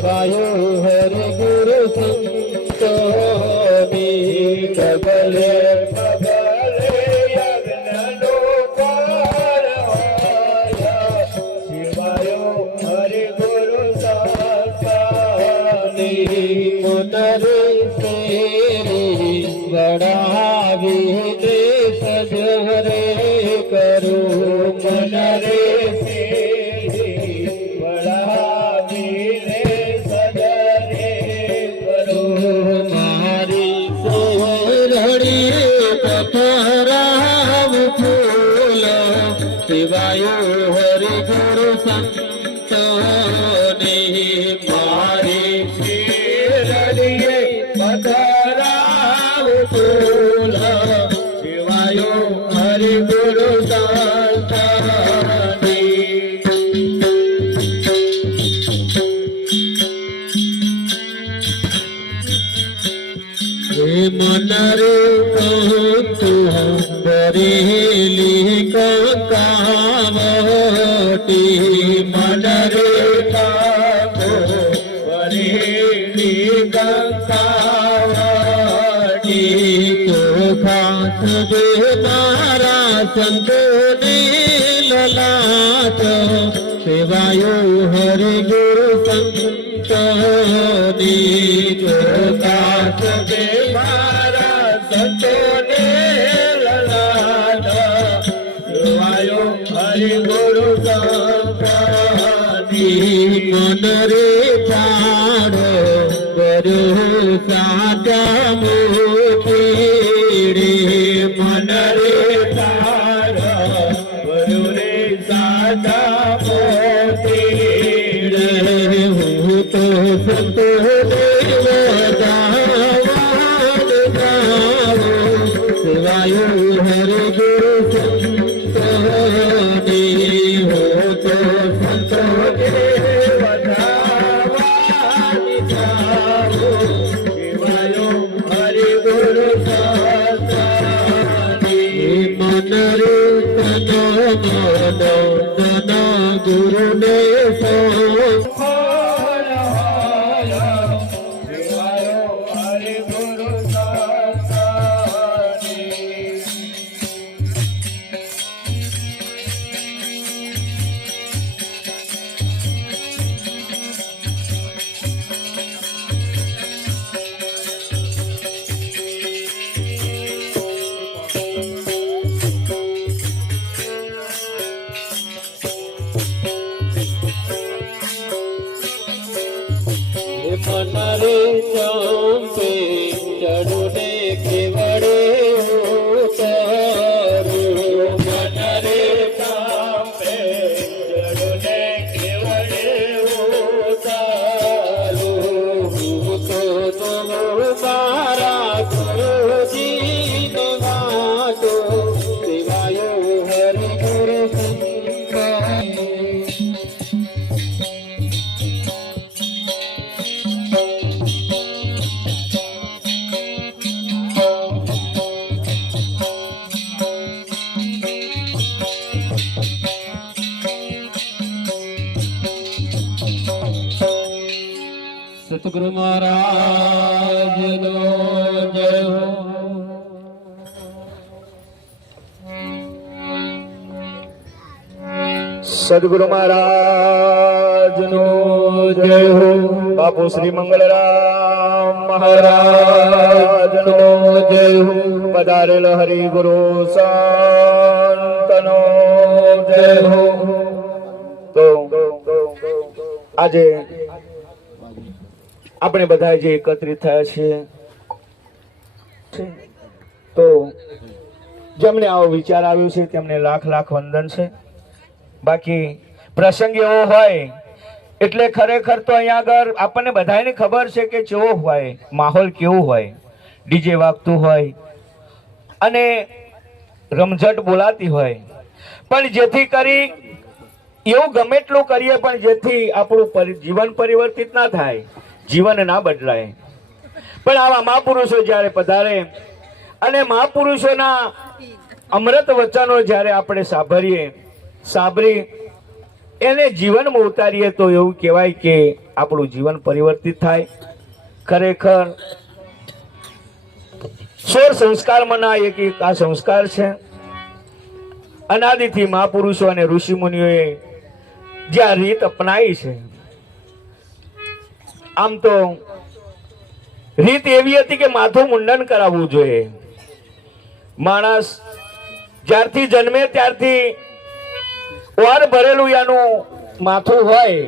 સેવાયો હરિ ગુરુ સંતોની કબલે કબલે યજ્ઞનો પાળવાયા સેવાયો હરિ ગુરુ સંતોની મુનરે સેરી વડાવીને સજરે કરું મનરે સેવાયો હરિ ગુરુ સંતોની મારી શિરડીએ પધરાવ ફૂલ સેવાયો હરિ ગુરુ સંતોની મન રે બરેલી કાવટી મન રે બરેલી કાવટી તો ખાસ દે મારા સંતોની લલાટ સેવાયો હરિ ગુરુ સંતોની તો ખાસ દે મારા સંતોની હરિ ગુરુ સંતોની મન રે પાડો કર્યો સાચા મોતી રે મન રે પાડો કર્યો રે સાચા મોતી રે હું તો સંતો સેવાયો હરિ ગુરુ ગુરુ ને મનરે ચાંપે ચડુને કેવડે ઉતારું મનરે ચાંપે ચડુને કેવડે ઉતારું હું તો મારા ગુરુજી નો વાટો સેવાયો હરિ ગુરુ સતગુરુ મહારાજ નો જય હો સદગુરુ મહારાજ નો જય હો બાપુ શ્રી મંગળરામ મહારાજ નો જય હો પધારેલ હરિ ગુરુ સંત નો જય હો તો આજે આપણે બધા જે એકત્રિત થયા છીએ તો જેમને આવો વિચાર આવ્યો છે તેમને લાખ લાખ વંદન છે બાકી પ્રસંગ એવો હોય એટલે ખરેખર તો અહીંયા આગળ આપણને બધાને ખબર છે કે કેવો હોય માહોલ કેવો હોય ડીજે વાગતું હોય અને રમઝટ બોલાતી હોય પણ જેથી કરી એવું ગમે એટલું કરીએ પણ જેથી આપણું જીવન પરિવર્તિત ના થાય જીવન ના બદલાય પણ આવા મહાપુરુષો જ્યારે પધારે અને મહાપુરુષોના અમૃત વચનો જ્યારે આપણે સાંભળીએ સાંભળી એને જીવનમાં ઉતારીએ તો એવું કહેવાય કે આપણું જીવન પરિવર્તિત થાય. ખરેખર 16 સંસ્કારમાંના એક આ સંસ્કાર છે. અનાદિથી મહાપુરુષો અને ઋષિ મુનિઓએ જે આ રીત અપનાવી છે, આમ તો રીત એવી હતી કે માથું મુંડન કરાવવું જોઈએ. માણસ જ્યારથી જન્મે ત્યારથી ઓર ભરેલું એનું માથું હોય.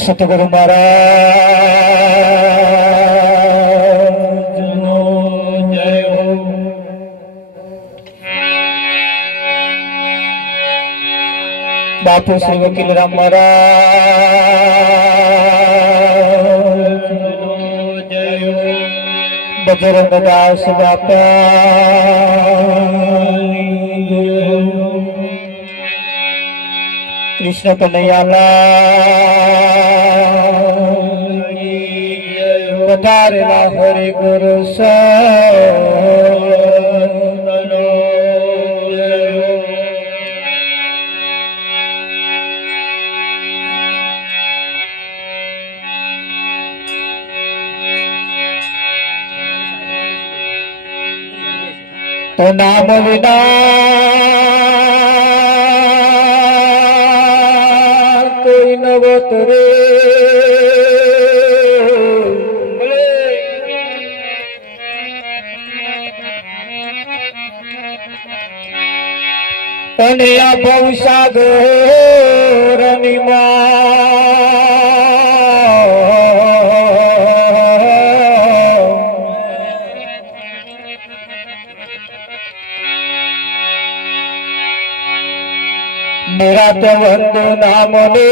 સતગુરુ મહારાજનો જય હો. બાપુ શ્રી વકીલરામ મહારાજનો જય હો. બજરંગદાસ બાપાની જય હો. કૃષ્ણ કનૈયાલાલ પધારેલા હરે ગુરુ સંતનો જય હો. તો નામ વિના કોઈ નવો તરે અને આ ભવસાગરની નિરાત વંદુ નામને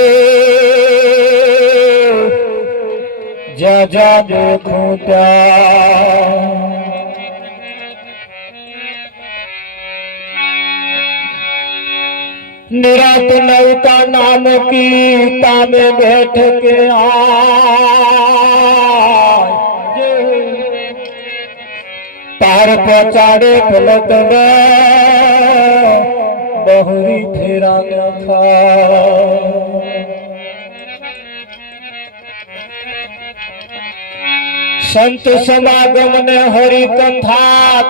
જ્યાં જ્યાં દેખું ત્યાં निरात नौका नाम कीता में बैठ के आए पार पहुंचाड़े फलत में बहुरी फेरा न था संत समागम ने हरि कथा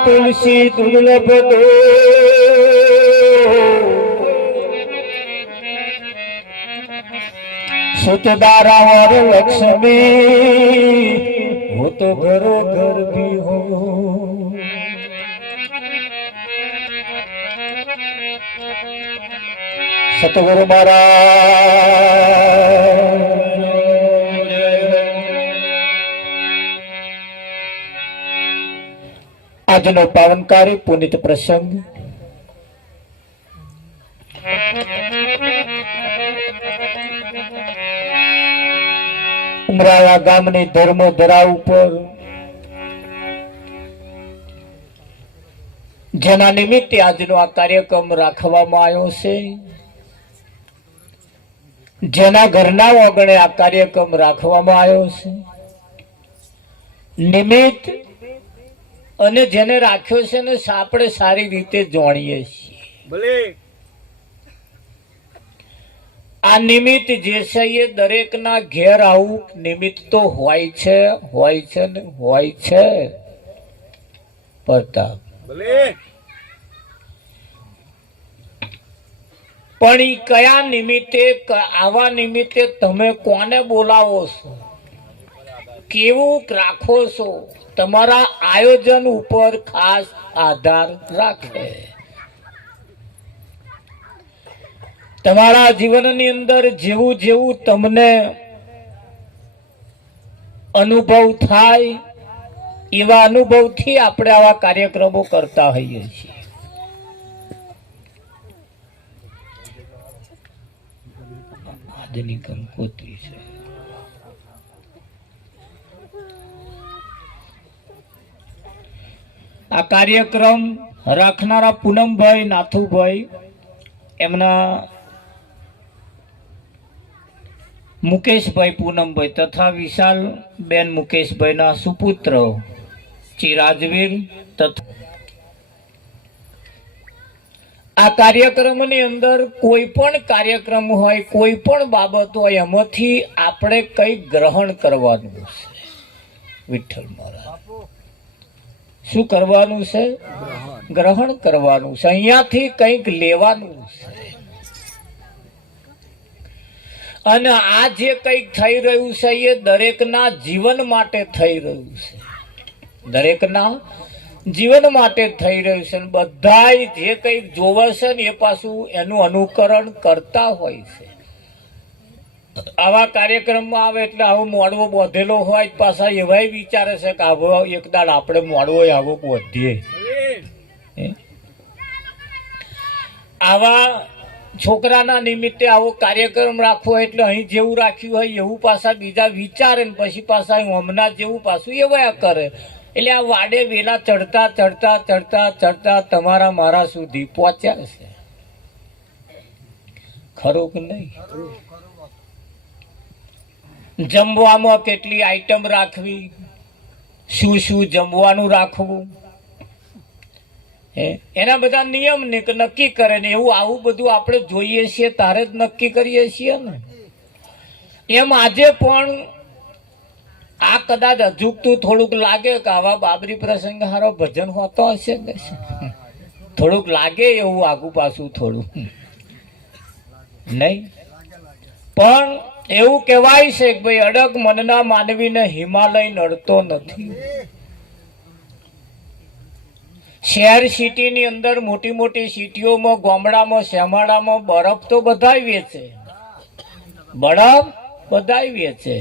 तुलसी दुर्लभ दो सुतदारा और लक्ष्मी वो तो घरो घर भी हो। सतगुरु महाराज આજનો પાવનકારી પુનિત પ્રસંગ ઉમરાળા ગામની ધર્મધરા ઉપર જેના નિમિત્તે આજનો આ કાર્યક્રમ રાખવામાં આવ્યો છે, જેના ઘરના ઓગણે આ કાર્યક્રમ રાખવામાં આવ્યો છે, નિમિત્ત અને જેને રાખ્યો છે ને આપણે સારી રીતે જાણીએ છીએ. આ નિમિત્ત જે છે એ દરેકના ઘેર આવું નિમિત્ત તો હોય છે ને હોય છે. પ્રતાપ પણ ઈ કયા નિમિત્તે, આવા નિમિત્તે તમે કોને બોલાવો છો, કેવું રાખો છો, તમારા આયોજન ઉપર ખાસ આધાર રાખે. તમારા જીવનની અંદર જેવું જેવું તમને અનુભવ થાય એવા અનુભવથી આપણે આવા કાર્યક્રમો કરતા હોઈએ છીએ. આજની કંકોત્રી છે. આ કાર્યક્રમ રાખનારા પૂનમભાઈ નાથુભાઈ, એમના મુકેશભાઈ પૂનમભાઈ તથા વિશાલ બેન મુકેશભાઈના સુપુત્ર ચિરાજવીર તથા આ કાર્યક્રમની અંદર કોઈ પણ કાર્યક્રમ હોય, કોઈ પણ બાબત હોય, એમાંથી આપણે કંઈક ગ્રહણ કરવાનું છે. વિઠ્ઠલ મહારાજ શું કરવાનું છે? ગ્રહણ કરવાનું છે. અહીંયાથી કંઈક લેવાનું છે. અને આ જે કંઈક થઈ રહ્યું છે એ દરેકના જીવન માટે થઈ રહ્યું છે. દરેકના જીવન માટે થઈ રહ્યું છે. બધા જે કંઈક જોવે છે ને એ પાછું એનું અનુકરણ કરતા હોય છે. આવા કાર્યક્રમમાં આવે એટલે આવો મોડવો બોધેલો હોય, પાછા એવાય વિચારે છે કે આવો એક દાડ આપણે મોડવો આવો બોધીએ. આવા છોકરાના નિમિત્તે આવો કાર્યક્રમ રાખવો એટલે અહીં જેવું રાખ્યું હોય એવું પાછા બીજા વિચારે ને પછી પાછા હમણાં જેવું પાછું એવા કરે. એટલે આ વાડે વેલા ચડતા ચડતા ચડતા ચડતા તમારા મારા સુધી પહોંચ્યા છે. ખરું કે નહીં? જમવામાં કેટલી આઈટમ રાખવી, શું શું જમવાનું રાખવું, એના બધા નિયમ નક્કી કરે ને એવું આવું બધું આપણે જોઈએ છીએ તારે જ નક્કી કરીએ છીએ ને. એમ આજે પણ આ કદાચ અજુકતું થોડુંક લાગે કે આવા બાબરી પ્રસંગ હારો ભજન હોતો હશે ને, થોડુંક લાગે એવું આગુ પાછું થોડું નહીં. પણ એવું કહેવાય છે કે ભાઈ અડગ મનના માનવીને હિમાલય નડતો નથી. શહેર સિટીની અંદર મોટી મોટી સિટીઓમાં, ગામડામાં, શેમાડામાં બરફ તો બધાય વેચે, બરફ બધાય વેચે,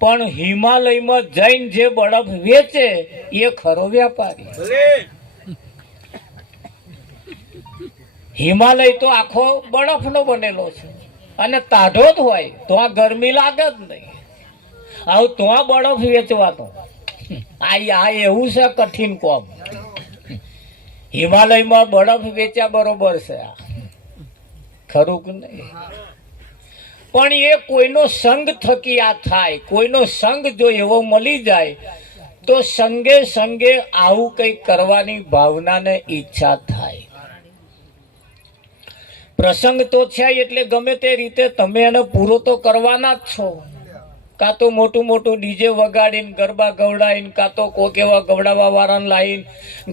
પણ હિમાલયમાં જઈને જે બરફ વેચે એ ખરો વ્યાપારી. હિમાલય તો આખો બરફનો બનેલો છે અને તાઢો જ હોય તો આ ગરમી લાગે જ નહીં. આવું તો આ બરફ વેચવાનો આ એવું છે કઠિન કોમ. હિમાલયમાં બરફ વેચ્યા બરોબર છે, આ ખરું કે નહીં? પણ એ કોઈનો સંગ થકી આ થાય. કોઈનો સંગ જો એવો મળી જાય તો સંગે સંગે આવું કંઈક કરવાની ભાવનાને ઈચ્છા થાય. પ્રસંગ તો છે એટલે ગમે તે રીતે તમે એને પૂરો તો કરવાના જ છો. કાં તો મોટું મોટું ડીજે વગાડીને ગરબા ગવડાવીને, કાં તો કોઈક એવા ગવડાવવા વાળાને લાવીને,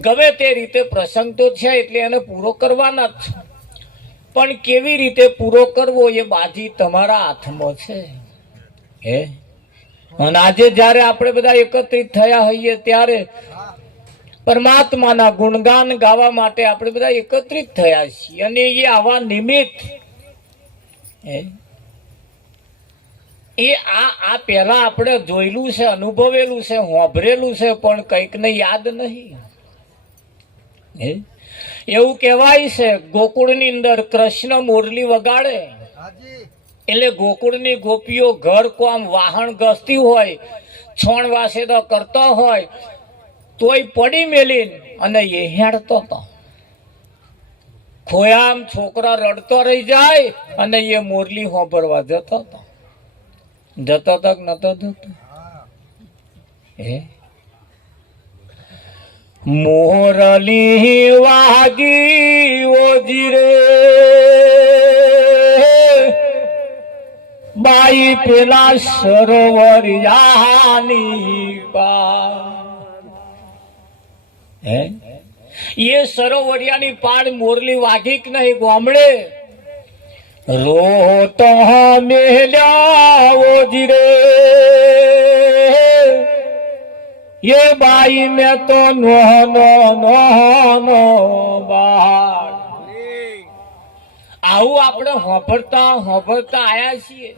ગમે તે રીતે પ્રસંગ તો છે એટલે એને પૂરો કરવાના જ છો. પણ કેવી રીતે પૂરો કરવો એ બાજી તમારા હાથમાં છે. હે અને આજે જ્યારે આપણે બધા એકત્રિત થયા હોઈએ ત્યારે પરમાત્માના ગુણગાન ગાવા માટે આપણે બધા એકત્રિત થયા છીએ અને એ આવા નિમિત્ત એ આ પહેલા આપણે જોયેલું છે, અનુભવેલું છે, હોંભરેલું છે, પણ કંઈકને યાદ નહીં. એવું કહેવાય છે ગોકુળની અંદર કૃષ્ણ મુરલી વગાડે એટલે ગોકુળની ગોપીઓ ઘર કોમ વાહન ગસતી હોય, છોણ વાસેદો કરતો હોય તોય પડી મેલીને અને એ હેડતો હતો. ખોયામ છોકરા રડતો રહી જાય અને એ મુરલી હોંભરવા જતો હતો. જતો તો નતો જતો? મોરલી વાગી ઓજી રે બાઈ પેલા સરોવરિયાની પાડ એ સરોવરિયાની પાડ મોરલી વાગી કે નહીં ગામડે રોતો મેલ્યા ઓજી રે ये बाई में तो नो बाळ આવું આપણે હોભરતા આયા છીએ.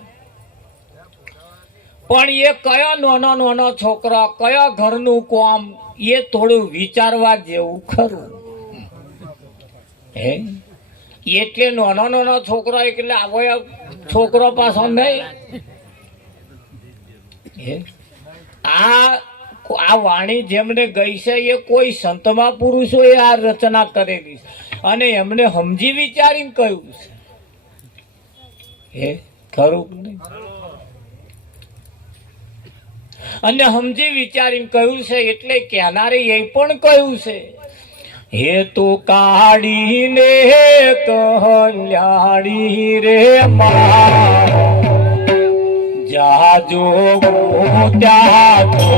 પણ એ કયો નાનો છોકરો, કયો ઘરનું કામ, એ થોડું વિચારવા જેવું ખરું. એટલે નાનો છોકરો એટલે આવો છોકરો પાછો નહીં. આ વાણી જેમને ગઈ છે એ કોઈ સંતમા પુરુષોએ આ રચના કરેલી છે અને એમને સમજી વિચારીને કહ્યું છે. ખરું નહીં? અને સમજી વિચારીને કહ્યું છે એટલે કહેનારે એ પણ કહ્યું છે હે તો કાઢીને કલ્યાણી રે જાજો જાજો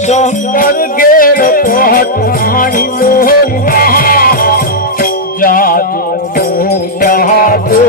શંકર ગેર પહાણી જાજો જાજો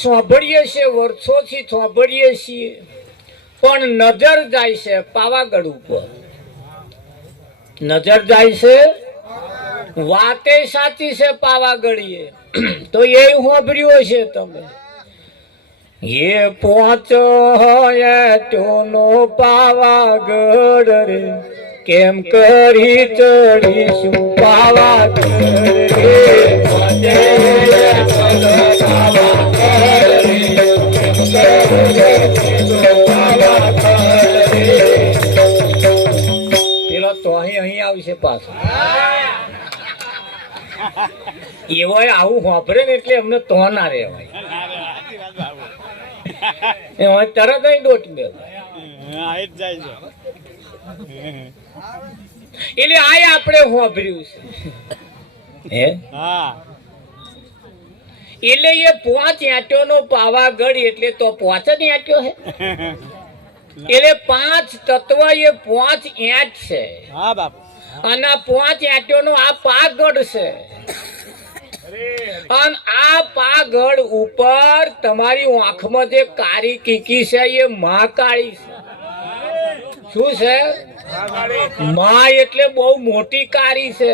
સાંભળીએ છીએ, વર્ષોથી સાંભળીએ છીએ, પણ નજર જાય છે પાવાગઢ ઉપર. નજર જાય છે, વાતે સાચી છે પાવાગઢીએ તો એ સાંભળ્યો છે તમે. એ પહોંચો નો પાવાગઢ રે કેમ કરી ચડીશું પાવાગઢ રે પેલો તો અહીં આવશે પાછો. એવો આવું વાપરે ને એટલે અમને તો ના રેવાય. તરત અહીં દોટ મેળ એટલે આ આપણે વાપર્યું છે. એટલે એ 5 આંટ્યોનો પાવાગઢ એટલે તો 5 જ આંટ્યો હે. એટલે 5 તત્વ એ 5 આંટ છે. હા બાપુ. અને આ 5 આંટ્યોનો આ પાગઢ છે. અને આ પાગઢ ઉપર તમારી આંખમાં જે કાળી કીકી છે એ મહાકાળી છે. શું છે? મા એટલે બહુ મોટી કાળી છે.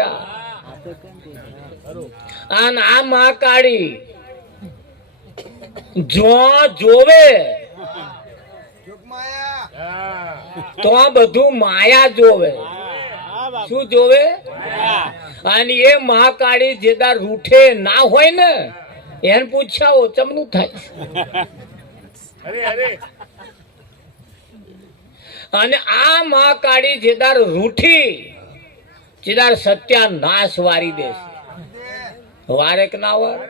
અને આ મહાકાળી જો જોવે તો આ બધું માયા જોવે. શું જોવે? અને એ મહાકાળી જેદાર રૂઠે ના હોય ને એને પૂછાવો ચમનું થાય. અને આ મહાકાળી જેદાર રૂઠી જેદાર સત્યાનાશ વારી દેશે. વારે કે ના વારે?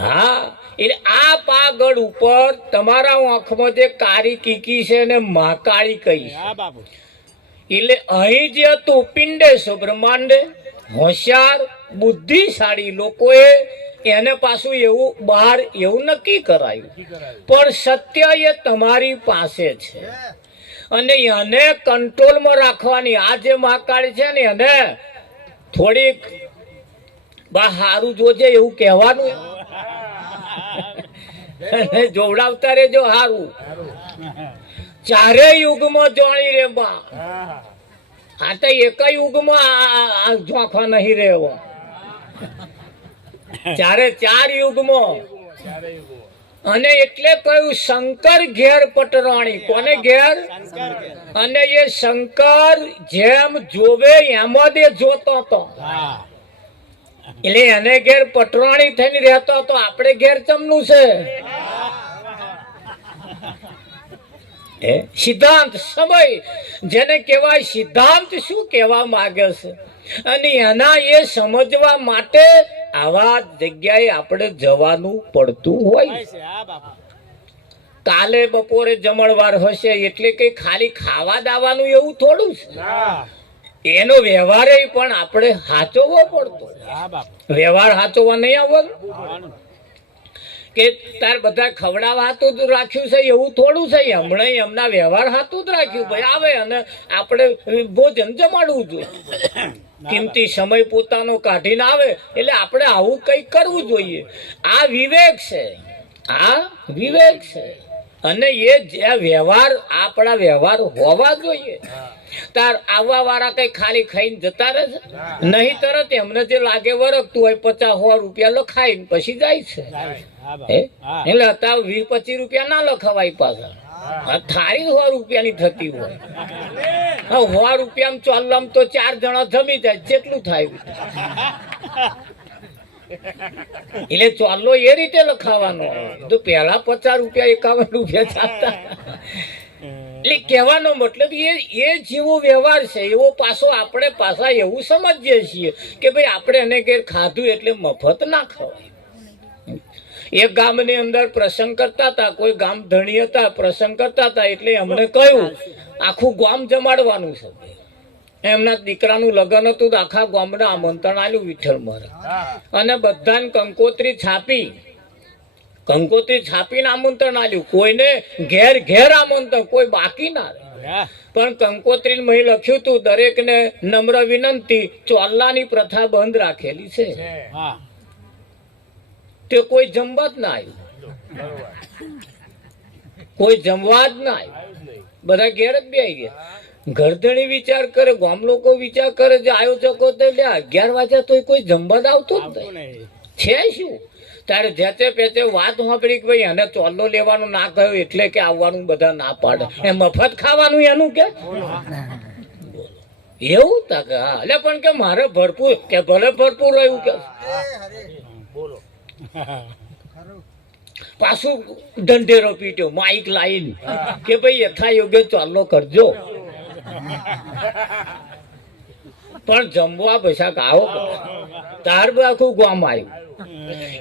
હા. એટલે આ પાગઢ ઉપર તમારા આંખમાં જે કાળી કીકી છે ને મહાકાળી કહી છે. હા બાપુ. એટલે અહીં જે હતું પિંડેશ્વર બ્રહ્માંડે હોશિયાર બુદ્ધિશાળી લોકોએ એને પાછું એવું બહાર એવું નક્કી કરાયું. પણ સત્ય એ તમારી પાસે છે અને એને કંટ્રોલમાં રાખવાની. આ જે મહાકાળી છે ને એને થોડીક બા હારું જોજે એવું કહેવાનું. જોવડાવતા રેજો હારું. ચારે યુગમાં જોણી રે બા. આ તો એક યુગમાં જોખવા નહીં રહેવો. ચારે 4 યુગમાં. અને એટલે કહ્યું શંકર ઘેર પટરાણી. કોને ઘેર? અને એ શંકર જેમ જોવે એમાં જ જોતો હતો. એટલે એને ઘેર પટરાણી થઈને રહેતો હતો. આપણે ઘેર ચમનું છે સિદ્ધાંત સમય જેને કહેવાય. સિદ્ધાંત શું કહેવા માંગે છે અને એના એ સમજવા માટે આવા જગ્યાએ આપણે જવાનું પડતું હોય. કાલે બપોરે જમણવાર હશે એટલે કઈ ખાલી ખાવા દાવાનું એવું થોડું છે. એનો વ્યવહાર પણ આપણે સાચવવો પડતો. વ્યવહાર સાચવવા નહીં આવવાનું કે તાર બધા ખવડાવવા હાથું જ રાખ્યું છે એવું થોડું છે. હમણાં એમના વ્યવહાર હાથું જ રાખ્યું. ભાઈ આવે અને આપણે ભોજન જમાડવું જોઈએ. કિંમતી સમય પોતાનો કાઢીને આવે એટલે આપણે આવું કંઈક કરવું જોઈએ. આ વિવેક છે. આ વિવેક છે. અને એ જે વ્યવહાર આપણા વ્યવહાર હોવા જોઈએ. તાર આવવા વાળા કઈ ખાલી ખાઈને જતા રહે છે નહીં. તરત એમને જે લાગે વરગતું હોય 50-100 રૂપિયા લખાઈને પછી જાય છે. એટલે અત્યારે 20-25 રૂપિયા ના લખાવાય પાછા. થાળી 100 રૂપિયાની થતી હોય. 100 રૂપિયા ચોલ્લામ તો 4 જણા જમી જાય. જેટલું થાય એટલે ચોલ્લો એ રીતે લખાવાનો. તો પેલા 50 રૂપિયા 51 રૂપિયા ચાલતા. એટલે કહેવાનો મતલબ એ જેવો વ્યવહાર છે એવો પાછો આપણે પાછા એવું સમજીએ છીએ કે ભાઈ આપણે એને ઘેર ખાધું એટલે મફત ના ખવાય. એક ગામની અંદર પ્રસંગ કરતા હતા. કોઈ ગામ ધણી હતા, પ્રસંગ કરતા હતા એટલે એમણે કહ્યું આખું ગામ જમાડવાનું છે. એમના દીકરાનું લગ્ન હતું તો આખા ગામને આમંત્રણ આપ્યું વિઠ્ઠલ મહારાજ. અને બધાને કંકોત્રી છાપીને આમંત્રણ આપ્યું. કોઈને ઘેર ઘેર આમંત્રણ, કોઈ બાકી ના રહે. પણ કંકોત્રી મહી લખ્યું હતું દરેકને નમ્ર વિનંતી, ચોલ્લાની પ્રથા બંધ રાખેલી છે. તે કોઈ જમવા જ ના આવ્યું. કોઈ જમવા જ ના આવ્યું. બધા ઘેર જ બેસી ગયા. ઘરધણી વિચાર કરે, ગામ લોકો વિચાર કરે, જે આયોજકો 11 વાગ્યા તો કોઈ જમવા જ આવતું જ નહીં છે. શું તારે જેતે પેતે વાત સાંભળી કે ભાઈ એને ચોલ્લો લેવાનું ના કહ્યું એટલે કે આવવાનું બધા ના પાડે. એ મફત ખાવાનું એનું કે એવું તા કે હા. એટલે પણ કે મારે ભરપૂર કે ભલે ભરપૂર રહ્યું કે પાછું ઢંઢેરો પીટ્યો માઇક લાઈન કે ભાઈ યથા યોગ્ય ચોલ્લો કરજો. પણ જમવા પૈસા આવો તાર આખું ગામ આવ્યું.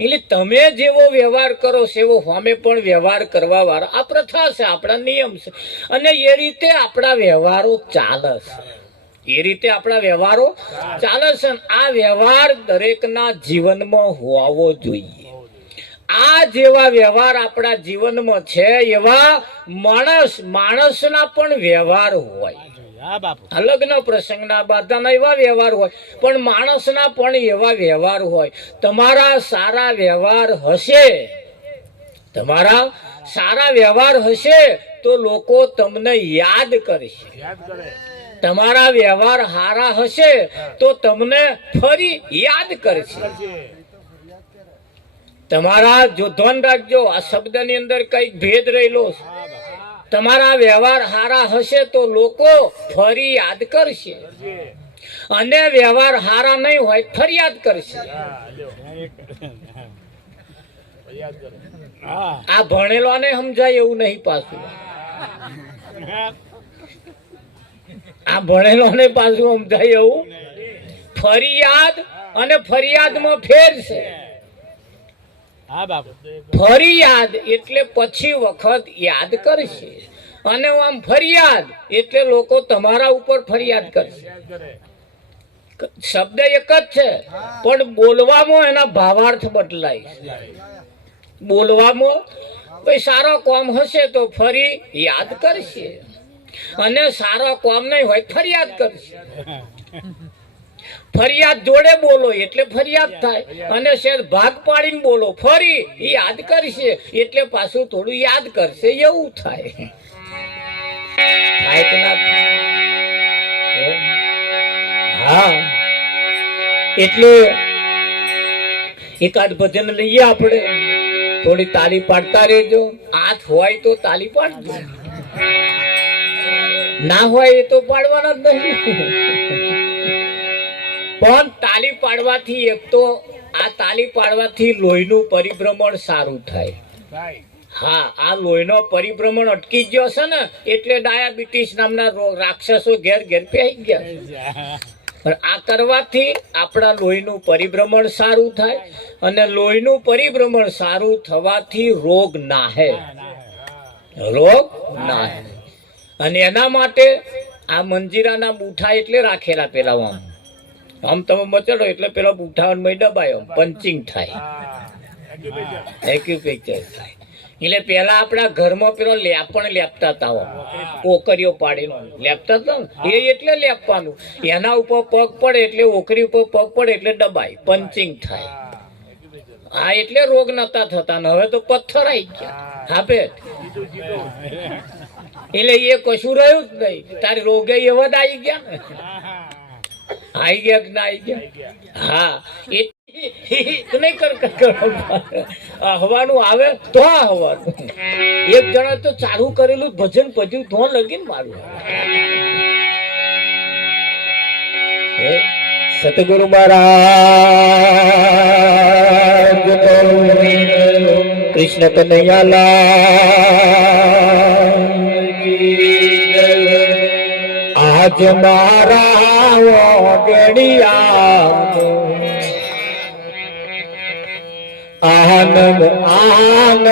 એટલે તમે જેવો વ્યવહાર કરો સેવો સામે પણ વ્યવહાર કરવા વાળા આ પ્રથા છે, આપણા નિયમ છે અને એ રીતે આપણા વ્યવહારો ચાલે છે. એ રીતે આપણા વ્યવહારો ચાલે છે ને આ વ્યવહાર દરેકના જીવનમાં હોવો જોઈએ. આ જેવા વ્યવહાર આપણા જીવનમાં છે એવા માણસના પણ વ્યવહાર હોય. લગ્ન પ્રસંગના બધાના એવા વ્યવહાર હોય પણ માણસના પણ એવા વ્યવહાર હોય. તમારા સારા વ્યવહાર હશે, તમારા સારા વ્યવહાર હશે તો લોકો તમને યાદ કરશે. તમારા વ્યવહાર સારા હશે તો તમને ફરી યાદ કરશે. તમારા જો ધ્યાન રાખજો, આ શબ્દની અંદર કઈક ભેદ રહેલો છે. તમારા વ્યવહાર સારા હશે તો લોકો ફરી યાદ કરશે, અને વ્યવહાર સારા નહીં હોય ફરિયાદ કરશે. આ ભણેલોને સમજાય એવું નહીં પાછું. આ ભણેલોને પાછું સમજાય એવું. ફરિયાદ અને ફરિયાદમાં ફેર છે. ફરિયાદ એટલે પછી વખત યાદ કરશે, અને આમ ફરિયાદ એટલે લોકો તમારા ઉપર ફરિયાદ કરશે. શબ્દ એક જ છે પણ બોલવામાં એના ભાવાર્થ બદલાય. બોલવામાં કોઈ સારો કોમ હશે તો ફરી યાદ કરશે, અને સારો કોમ નહીં હોય ફરિયાદ કરશે. ફરિયાદ જોડે બોલો એટલે ફરિયાદ થાય, અને શેર ભાગ પાડીને બોલો ફરી યાદ કરશે એટલે પાછું થોડું યાદ કરશે, એવું થાય. થાય કે ના થાય? હા, એટલે એકાદ ભજન લઈએ આપણે, થોડી તાળી પાડતા રહેજો. હાથ હોય તો તાળી પાડજો, ના હોય એ તો પાડવાના જ નહીં. પણ તાળી પાડવાથી એક તો આ તાળી પાડવાથી લોહીનું પરિભ્રમણ સારું થાય. હા, આ લોહીનો પરિભ્રમણ અટકી ગયો છે ને એટલે ડાયાબિટીસ નામના રાક્ષસો ઘેર ઘેર પહેરી ગયા. પણ આ કરવાથી આપણા લોહીનું પરિભ્રમણ સારું થાય, અને લોહીનું પરિભ્રમણ સારું થવાથી રોગ નાહે, રોગ નાહે. અને એના માટે આ મંજીરાના બૂઠા એટલે રાખેલા પેલા આમ તમે મચડો એટલે પેલા બૂઠામાં દબાયો, પંચિંગ થાય, એક્યુપેક્ચર થાય. એટલે પેલા આપણા ઘરમાં પેલો લેપણ લેપતા હતા, ઓકરીઓ પાડીને લેપતા હતા ને, એ એટલે લેપવાનું. એના ઉપર પગ પડે એટલે ઓકરી ઉપર પગ પડે એટલે દબાય, પંચિંગ થાય. હા, એટલે રોગ નતા થતા ને હવે તો પથ્થર આવી ગયા. હાપે એટલે એ કશું રહ્યું જ નહીં. તારી રોગે એવા જ આવી ગયા ને, આવી ગયા કે ના આવી ગયા? હા, એ નહીં હવાનું આવે તો હવાનું. એક જણા તો ચાલુ કરેલું ભજન પજ્યું તો લગીને મારું. સતગુરુ મહારાજ કૃષ્ણ કનૈયાલાલ આજ મારા ગણિયા આનંદ આનંદ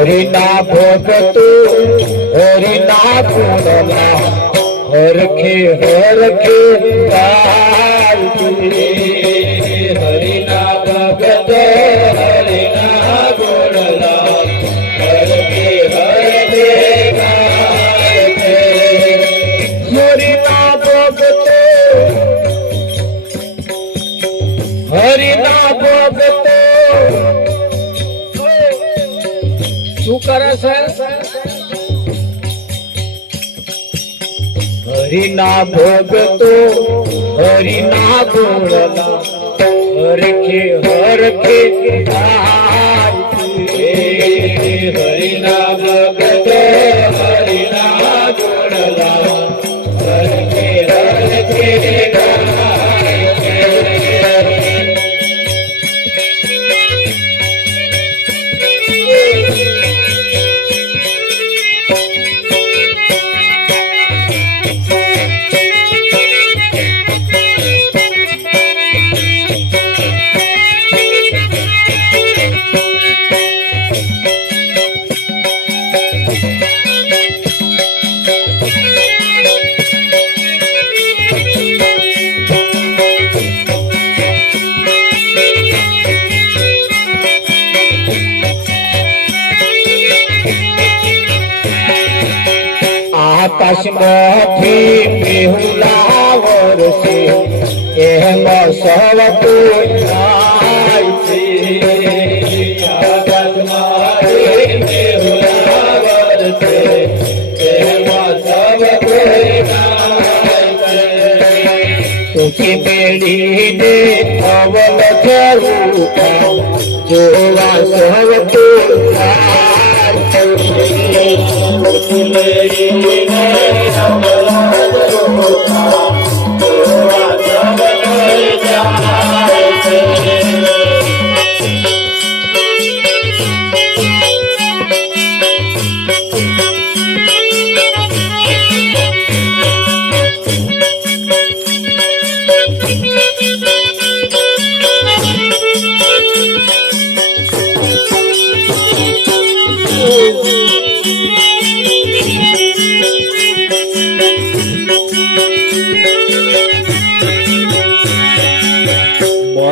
હરિના ભગતો હરિના ગુણલા હરખે હરખે હરિના ભગતો હરિના ગુણલા હરખે હરખે હરિના ભગતો હરિના ભગતો શું કરે છે? હરિના ભગતો હરિના ગુણલા હરખે હરખે હરિના ભગતો હરિના ગુણલા હરખે હરખે આકાશમાંથી મેહુલા વરસે એમાં સવતું જાય છે આકાશમાંથી મેહુલા વરસે એમાં સવતું જાય છે તુકી બેડીને અવલ થવું જોવા સવતું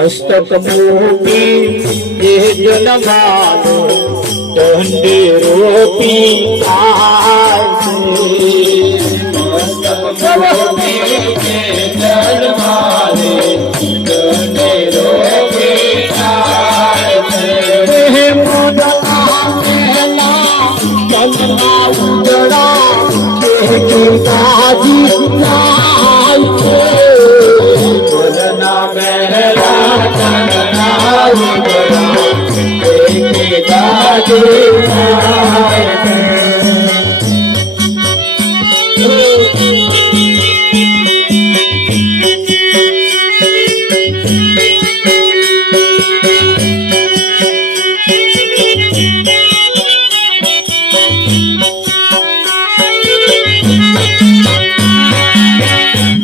મસ્તક મૂકી જે જનમાનો દંડે રોપી મસ્તક મૂકી જે જનમાને દંડે રોપી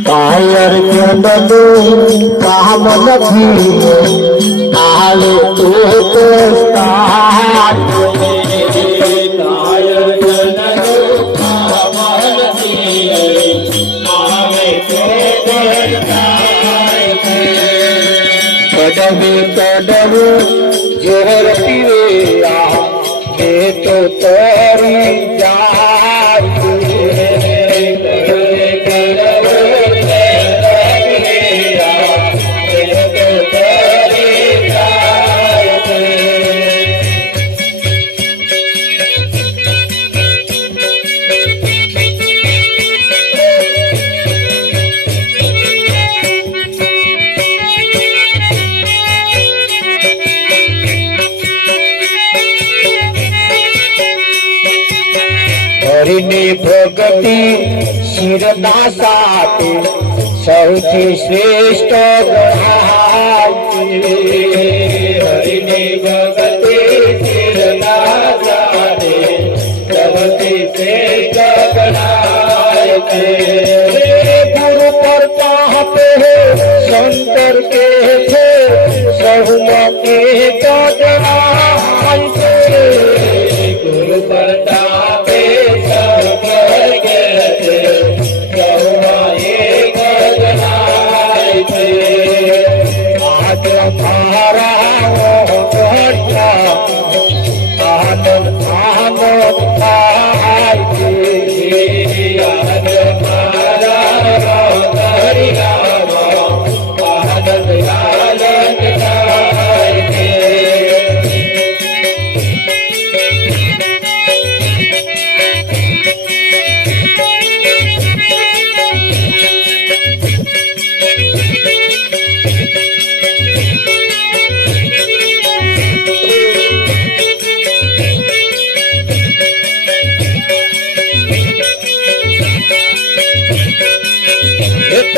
કાયર જનનું કામ નથી આલે તો કાયર જનનું કામ નથી આલે તો કદમે કદમ જોર પીવે એ તો તરી જાય હરિની ભક્તિ શિરના સાથે સૌથી શ્રેષ્ઠ ગણાય હરિની ભક્તિ શિરના સાથે સૌથી શ્રેષ્ઠ ગણાય ગુરુ પ્રતાપ શંકર કે છે સહુમાં કે જણાય ગુરુ પ્રતાપ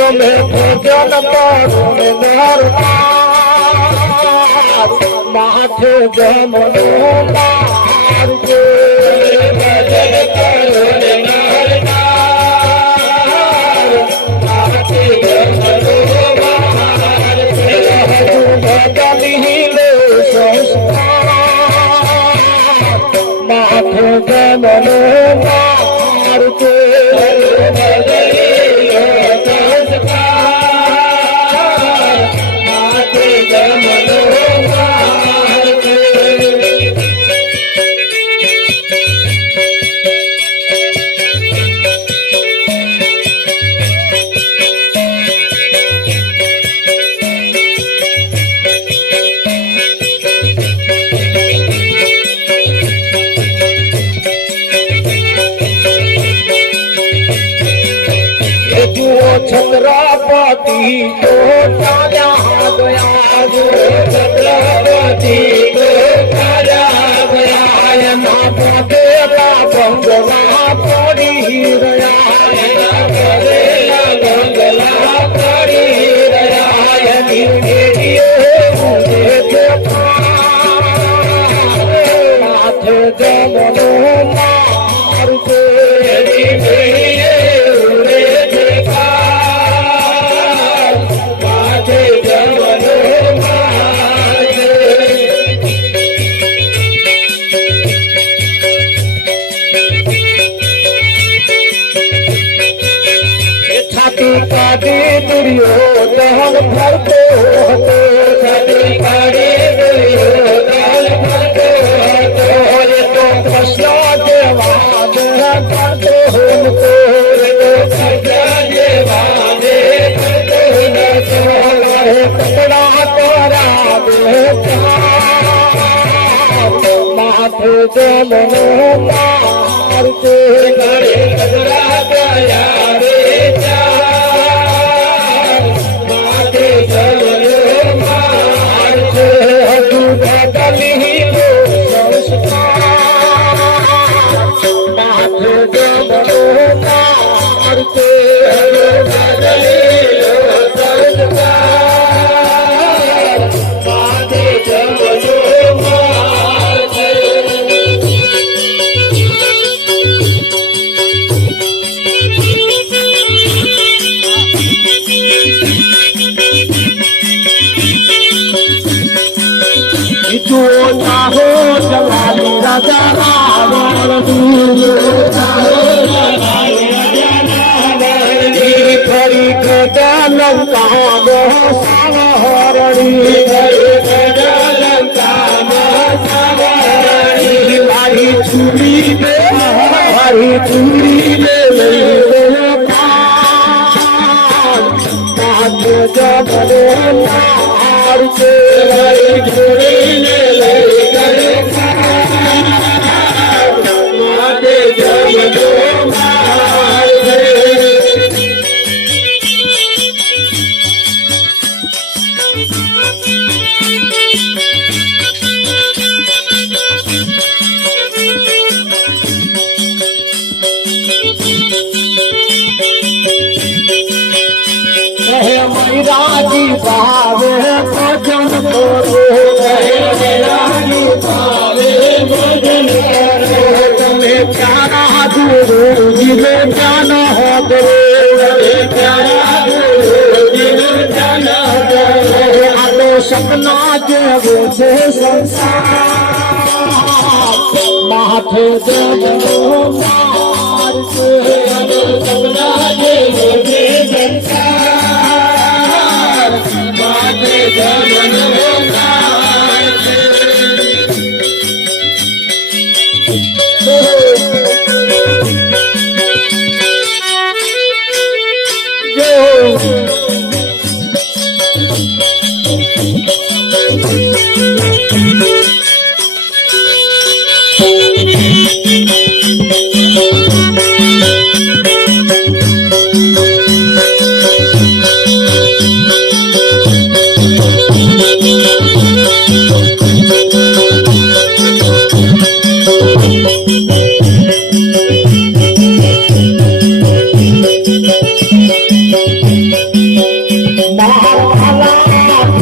તમે ભોજન કરો માથે જમનો મારજો ભજન કરો માથે જમનો મારજો ભજન સંસ્કાર માથે જમનો મારજો छत्रपति को ताजा गया छत्रपति को ताजा गया ना पदेला बंगला पड़ी गया पदेला बंगला पड़ी गया मुझे माथे जमनो मार के काटे दुर्योधन भरते होते छाती काटे दुर्योधन भरते होते तो कृष्ण देवान करते होते तो कृष्ण देवान करते होते कपड़ा तोरा माथे जमनो मारते करे कपड़ा गया रे राजा रावण फरी कदा लंका सावरणी हरी चूड़ी में जबरे मार के चूड़ी में राजी भावे भजन करो राजी भावे भजन करो तुम्हें प्यारा गुरु जिले जाना हो करो प्यारा गुरु जिले जाना करो आलो सपना जब से संसार माथे जमनो मार के आलो सपना जब से संसार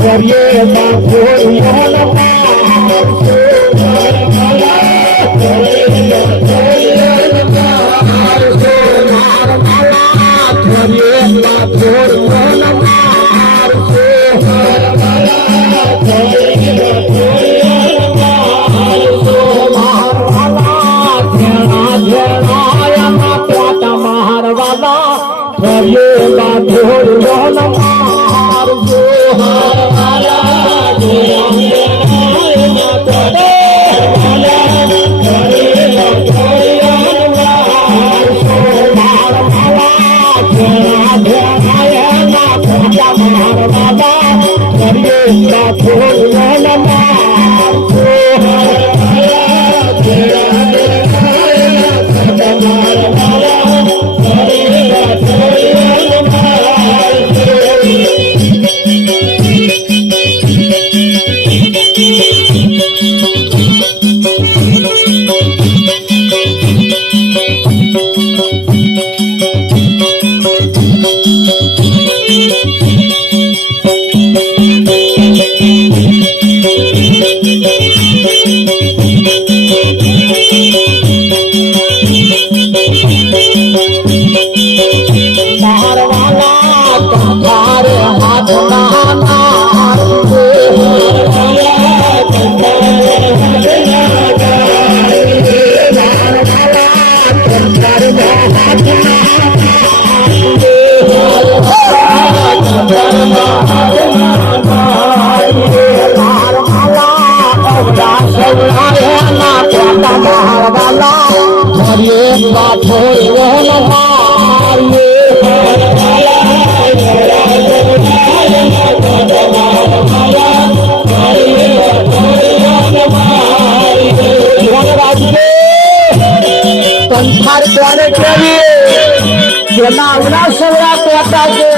ये સંસાર કોને કહેવી જેના અવરા સવરા તોતા છે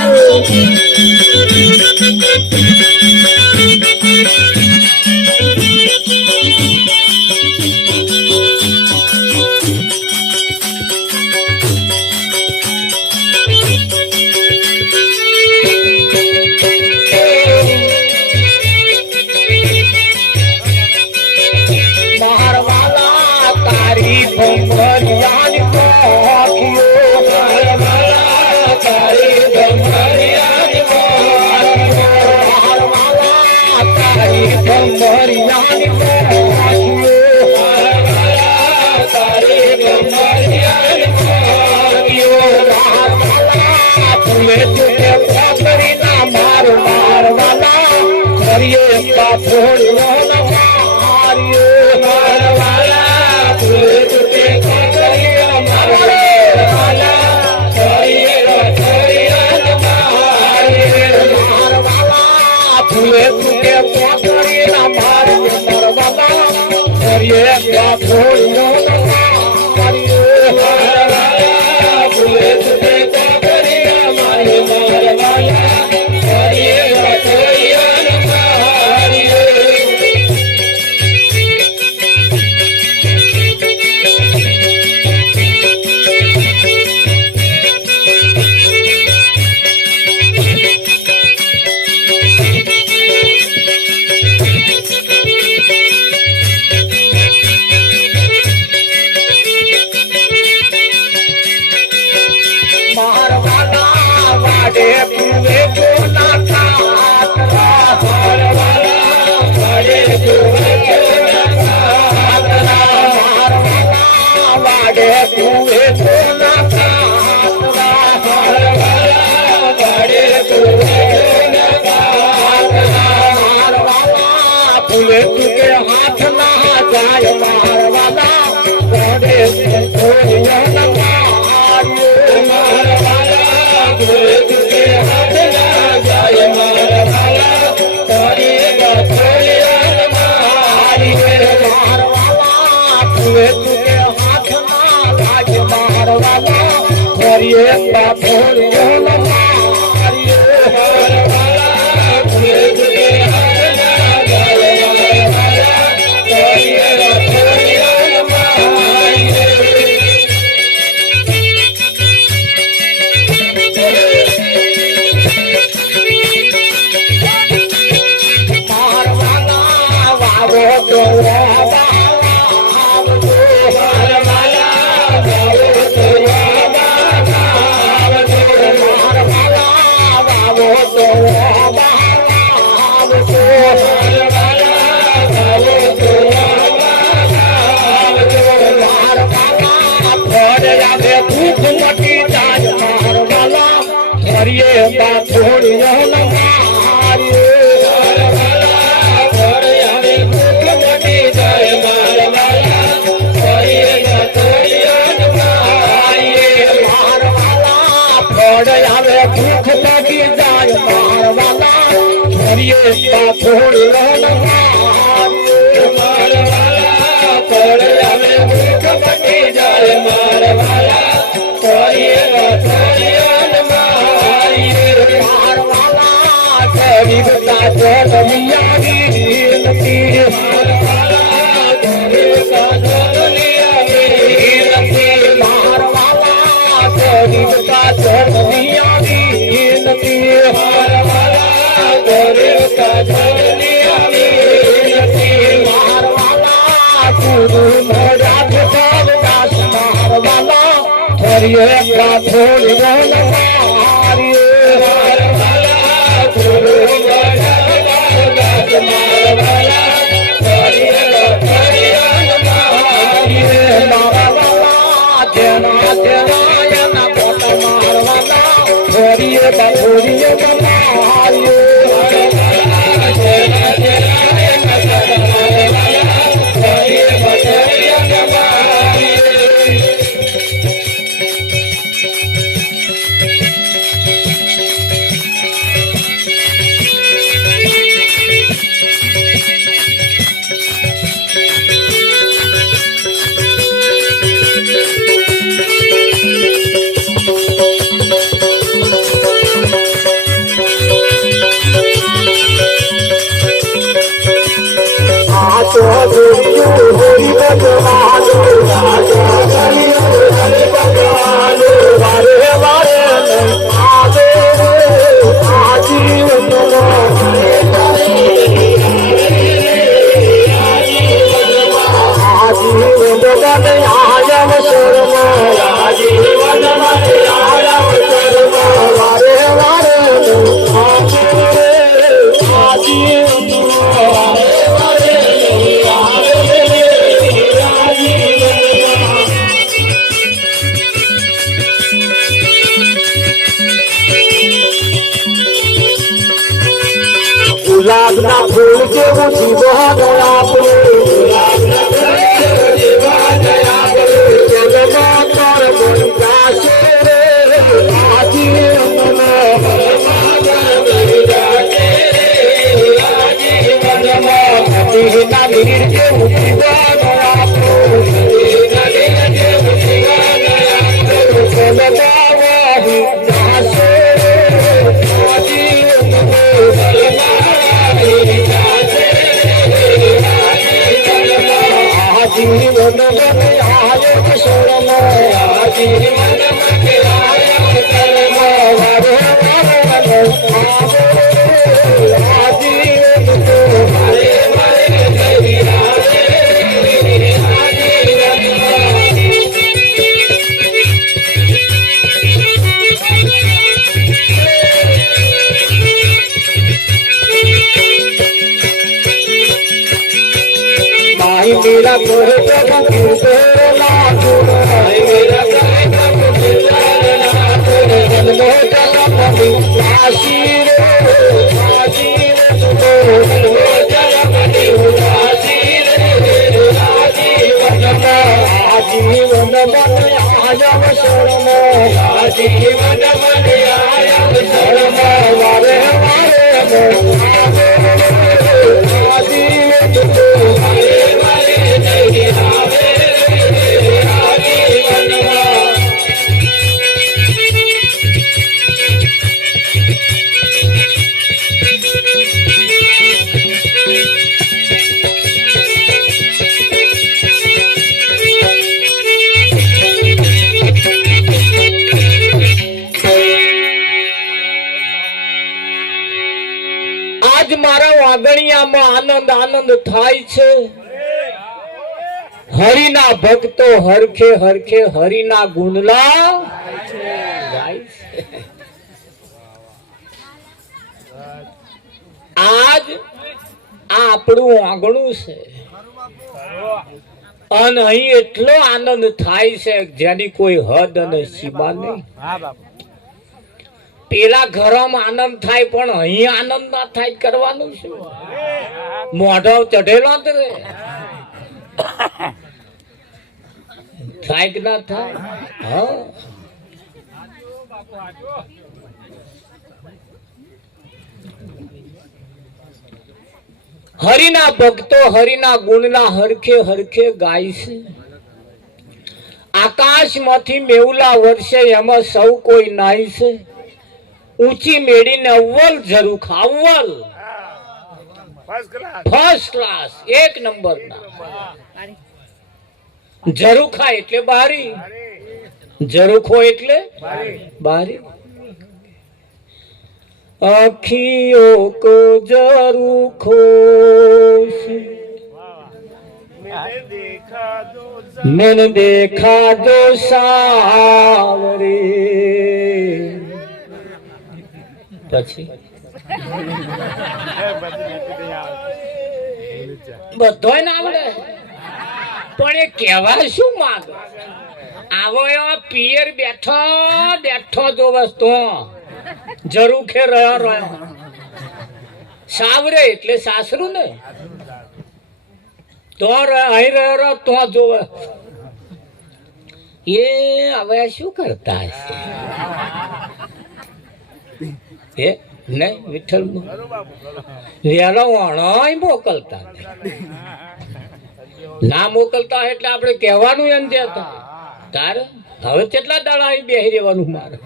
મને આયમ શરમ આજીવન મને આયમ શરમ વારે વારે આજીવન વારે વારે ગુલાબના ફૂલ જેવું જીવન આપણે જગમાં તોર બંધાશે રે નદીના નીર જેવું જીવન આપણું જગમાં વહી જીવન મને આયમ શરમ આજીવન મને આયમ શરમ વારે વારે આજીવન વારે मेरा कोई प्रभु किरला गुण मेरा कोई प्रभु किरला गुण जन्मो जन्म निवासी रे आजीवन तो जन्मो जन्म निवासी रे आजीवन मन आयम शरम आजीवन मन आयम शरम वारे वारे आजीवन तो આજ મારા વાગણિયામાં આનંદ આનંદ થાય છે હરિના ભક્તો હરખે હરખે હરિના ગુણલા ગાય છે. આજ આ આપણું આંગણું છે અને અહીં એટલો આનંદ થાય છે જેની કોઈ હદ અને સીમા નહીં. પેલા ઘરમાં આનંદ થાય પણ અહીં આનંદ ના થાય કરવાનું શું? મોઢો ચઢેલો જ રે થાય કે ના થાય? હા, હરિના ભક્તો હરિના ગુણના હરખે હરખે ગાય છે. આકાશમાંથી મેવલા વર્ષે એમાં સૌ કોઈ નાય છે. ઊંચી મેળીને અવ્વલ ઝરૂખા અવ્વલ ફર્સ્ટ ક્લાસ એક નંબર ના. ઝરૂખા એટલે બારી, ઝરૂખો એટલે બારી. આખિયો કો ઝરૂખો मैंने देखा दो सावरे પછી બધોય ના આવડે પણ એ કહેવા શું માંગે? આવો એવો પિયર બેઠો બેઠો જો વસ્તુ જરૂખે રહ્યો રહ્યો. સાવરે એટલે સાસરું ને તો અહીં રહ્યો તો જોવે એ હવે શું કરતા હશે? એ નહીં વિઠ્ઠલ વેલો વણોય મોકલતા ના મોકલતા એટલે આપણે કહેવાનું એમ જતા તારે હવે કેટલા દાડા અહીં બેહી રહેવાનું મારે?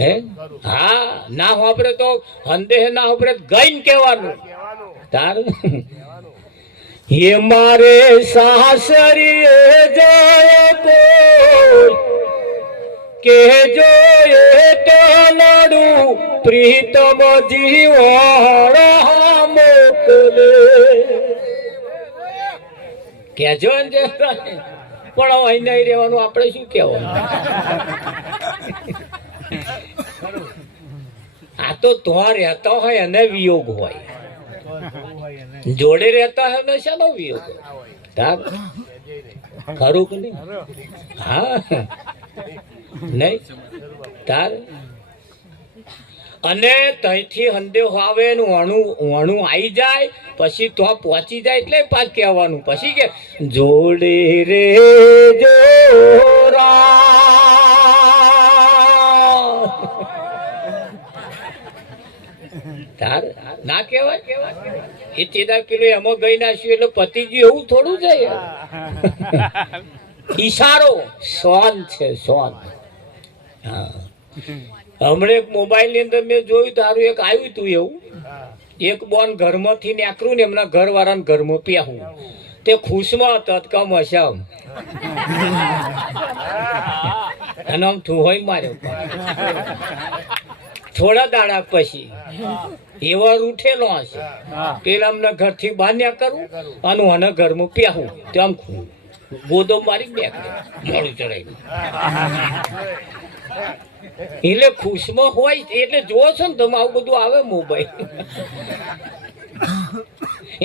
હે હા, ના હોપડે તો અંદેહ ના હોપડે ગઈને કહેવાનું તારે. ये मारे सासरिए जाए कोई के जो ये टलड़ू प्रीतम जीवाड़ा मोकले क्या जो પણ હવે અહીં નહીં રહેવાનું, આપણે શું કહેવાનું? આ તો ત્યાં રહેતા હોય અને વિયોગ હોય, જોડે રહેતા હોય ને શાનો વિયોગ હોય? તાર ખરું કે નહીં? હા નહીં તાર. અને ત્યાંથી હંદેહો આવે ને વણું આવી જાય પછી તો પહોંચી જાય એટલે પાછ કહેવાનું પછી કે જોડે રે તાર ના કહેવાય. એ તેના કિલો એમાં ગઈ નાખ્યું એટલે પતિજી એવું થોડું છે યાર. ઈશારો સોન છે સોન. હા હમણાં એક મોબાઈલ ની અંદર મેં જોયું તારું એક આવ્યું તું એવું, એક બોન ઘરમાંથી નીકળ્યું ને એમના ઘર વાળાને ઘરમાં પ્યાહું, તે ખુશમાં હતો કમ હશામ અને આમ ઠુહોઈ માર્યો. થોડા દાડા પછી એવો ઉઠેલો હશે પેલા અમને ઘરથી બહાર નીકળવું અને આના ઘરમાં પ્યાહું તો આમ ગોદો મારી નીકળે મોડું ચડાવી. એટલે ખુશમાં હોય એટલે જોવો છો ને તમે આવું બધું આવે મોબાઈલ.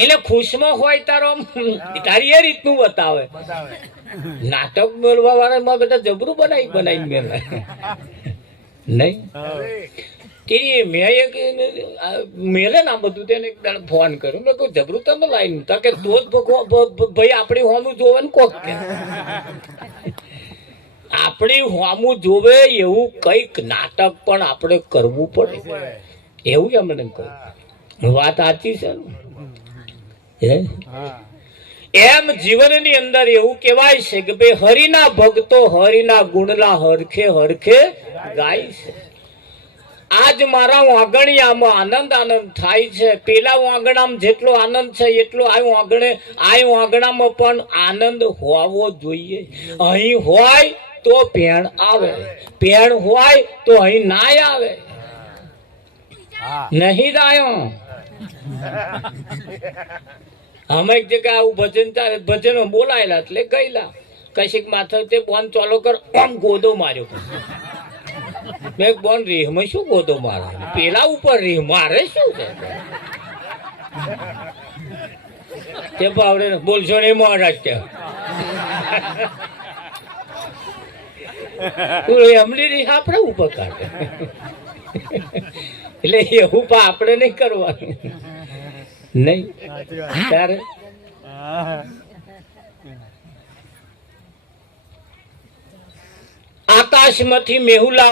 એટલે ખુશમાં હોય તારો તારી એ રીતનું બતાવે. નાટક મેળવા વાળા બેટા જબરું બનાવી મેળવે નહીં. તે મેં એક મેલે ને આ બધું તેને એક દાડો ફોન કર્યો મેં કહું જબરું તમે લાઈન કે તો જ ભાઈ આપણે હોનું જોવાનું કોક કે આપણે હોમું જોવે એવું કઈક નાટક પણ આપણે કરવું પડે એવું એમને કહ્યું. વાત સાચી છે ને? એમ જીવનની અંદર એવું કહેવાય છે કે ભાઈ હરિના ભક્તો હરિના ગુણલા હરખે હરખે ગાય છે. આજ મારા વાગણિયામાં આનંદ થાય છે. પેલા વાગણામાં જેટલો આનંદ છે એટલો આ વાગણામાં પણ આનંદ હોવો જોઈએ. અહીં હોય તો ભેણ આવે, ભેણ હોય તો અહીં નાય આવે નહીં દાયો. અમે એક જગ્યા આવું ભજન બોલાયેલા એટલે ગયેલા કશીક માથે તે બોન ચાલો કર આમ ગોદો માર્યો. મેં બોન રીહમાં શું ગોદો મારે? પેલા ઉપર રીહ મારે શું છે? તે પાવડે બોલશો ને મહારાજ એમની રીહ આપણે ઉપર કાઢે. એટલે એવું આપણે નહીં કરવાનું નહીં. ત્યારે આકાશમાંથી મેહુલા